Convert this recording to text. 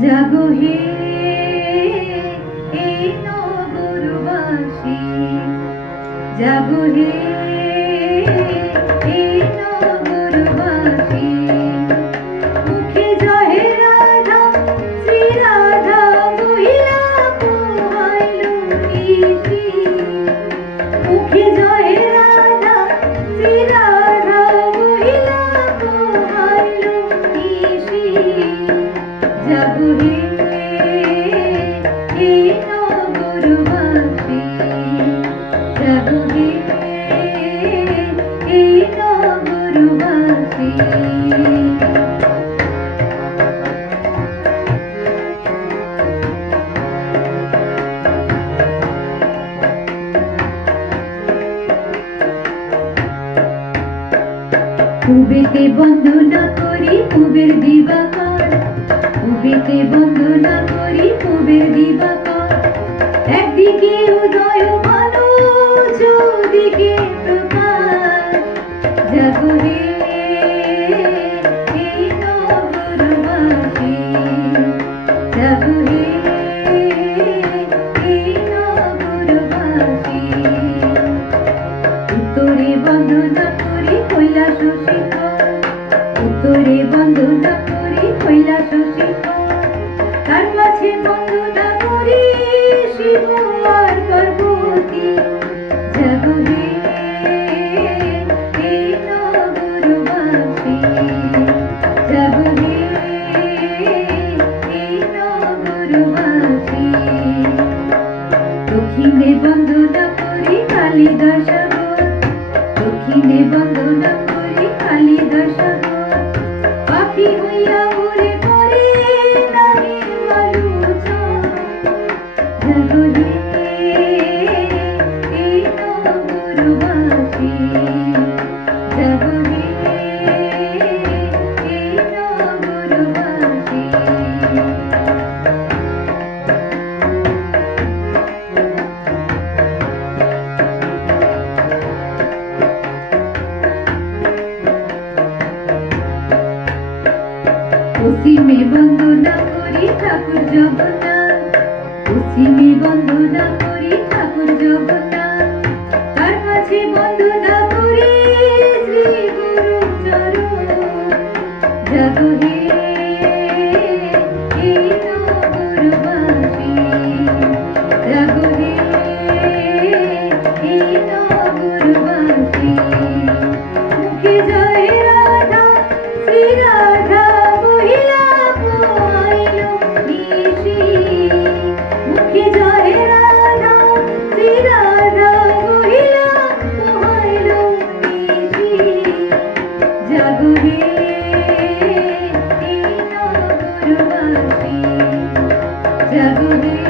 জাগো হে এই নগরবাসী, জাগো হে এই নগরবাসী। মুখে জয় রাধা শ্রী রাধা মহিলা পোহাইল নিশি। মুখে জয় রাধা শ্রী রাধা মহিলা পোহাইল নিশি। জাগো হে এই নগরবাসী, জাগো হে এই নগরবাসী। পূবেতে বন্দনা করি পূবের দিবাকর, পূবেতে বন্দনা করি পূবের দিবাকর। একদিকে উদয় ভালো চৌদিকে প্রকাশ। জাগো হে এই নগরবাসী, জাগো হে এই নগরবাসী। উত্তরে বন্দনা করি কৈলাস শিখর, উত্তরে বন্দনা করি কৈলাস শিখর। তার মাঝে বন্দনা করি শিব আর পার্বতী। জাগো হে এই নগরবাসী, জাগো হে এই নগরবাসী। দক্ষিণে বন্দনা করি কালিদাস সাগর, দক্ষিণে বন্দনা করি কালিদাস সাগর। পাখি হইয়া উড়ে পড়ে নাহি মালুচর। জাগো হে এই নগরবাসী, জাগো হে এই নগরবাসী। পশ্চিমে বন্দনা করি ঠাকুর জগন্নাথ, পশ্চিমে বন্দনা করি ঠাকুর জগন্নাথ। তার কাছে বন্দনা করি শ্রী গুরু চরণ। জাগো হে এই নগরবাসী, জাগো হে এই নগরবাসী। মুখে জয় রাধা শ্রী রাধা মহিলা পোহাইল নিশি। মুখে জয় রাধা শ্রী রাধা মহিলা পোহাইল নিশি। জাগো হে এই নগরবাসী, জাগো হে